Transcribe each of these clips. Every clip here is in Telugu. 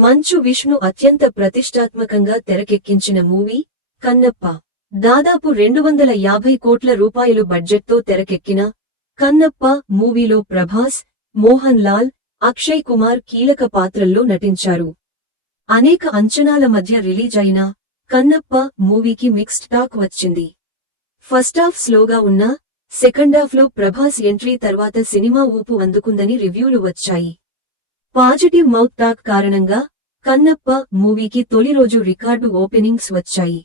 మంచు విష్ణు అత్యంత ప్రతిష్టాత్మకంగా తెరకెక్కించిన మూవీ కన్నప్ప. దాదాపు 250 కోట్ల రూపాయలు బడ్జెట్తో తెరకెక్కిన కన్నప్ప మూవీలో ప్రభాస్, మోహన్ లాల్, అక్షయ్ కుమార్ కీలక పాత్రల్లో నటించారు. అనేక అంచనాల మధ్య రిలీజ్ అయిన కన్నప్ప మూవీకి మిక్స్డ్ టాక్ వచ్చింది. ఫస్టాఫ్ స్లోగా ఉన్నా సెకండాఫ్లో ప్రభాస్ ఎంట్రీ తర్వాత సినిమా ఊపు అందుకుందని రివ్యూలు వచ్చాయి. పాజిటివ్ మౌత్ టాక్ కారణంగా కన్నప్ప మూవీకి తొలి రోజు రికార్డు ఓపెనింగ్స్ వచ్చాయి.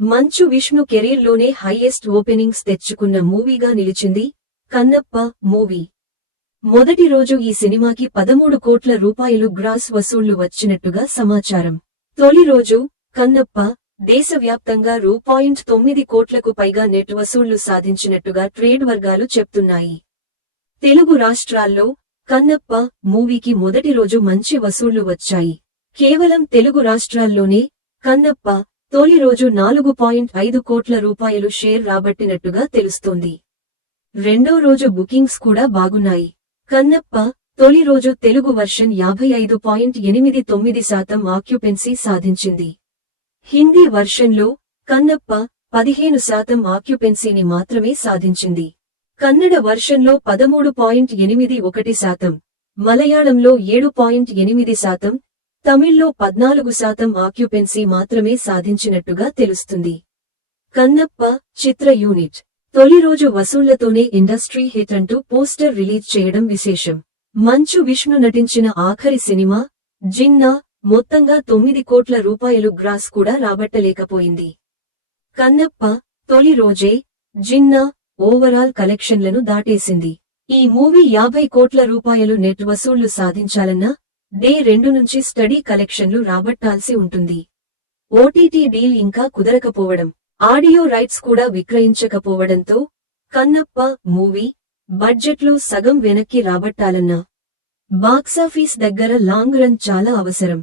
మంచు విష్ణు కెరీర్లోనే హైయెస్ట్ ఓపెనింగ్స్ తెచ్చుకున్న మూవీగా నిలిచింది కన్నప్ప మూవీ. మొదటి రోజు ఈ సినిమాకి 13 కోట్ల రూపాయలు గ్రాస్ వసూళ్లు వచ్చినట్టుగా సమాచారం. తొలి రోజు కన్నప్ప దేశవ్యాప్తంగా రూ.9 కోట్లకు పైగా నెట్ వసూళ్లు సాధించినట్టుగా ట్రేడ్ వర్గాలు చెప్తున్నాయి. తెలుగు రాష్ట్రాల్లో కన్నప్ప మూవీకి మొదటి రోజు మంచి వసూళ్లు వచ్చాయి. కేవలం తెలుగు రాష్ట్రాల్లోనే కన్నప్ప తొలి రోజు 4.5 కోట్ల రూపాయలు షేర్ రాబట్టినట్టుగా తెలుస్తోంది. రెండో రోజు బుకింగ్స్ కూడా బాగున్నాయి. కన్నప్ప తొలి రోజు తెలుగు వర్షన్ 55.89% ఆక్యుపెన్సీ సాధించింది. హిందీ వర్షన్లో కన్నప్ప 15% ఆక్యుపెన్సీని మాత్రమే సాధించింది. కన్నడ వర్షన్లో 13.81%, మలయాళంలో 7.8%, తమిళ్లో 14% ఆక్యుపెన్సీ మాత్రమే సాధించినట్టుగా తెలుస్తుంది. కన్నప్ప చిత్ర యూనిట్ తొలి రోజు వసూళ్లతోనే ఇండస్ట్రీ హిట్ అంటూ పోస్టర్ రిలీజ్ చేయడం విశేషం. మంచు విష్ణు నటించిన ఆఖరి సినిమా జిన్నా మొత్తంగా 9 కోట్ల రూపాయలు గ్రాస్ కూడా రాబట్టలేకపోయింది. కన్నప్ప తొలి రోజే జిన్నా ఓవరాల్ కలెక్షన్లను దాటేసింది. ఈ మూవీ 50 కోట్ల రూపాయలు నెట్ వసూళ్లు సాధించాలన్నా డే 2 నుంచి స్టడీ కలెక్షన్లు రాబట్టాల్సి ఉంటుంది. ఓటీటీ డీల్ ఇంకా కుదరకపోవడం, ఆడియో రైట్స్ కూడా విక్రయించకపోవడంతో కన్నప్ప మూవీ బడ్జెట్లో సగం వెనక్కి రాబట్టాలన్నా బాక్సాఫీస్ దగ్గర లాంగ్ రన్ చాలా అవసరం.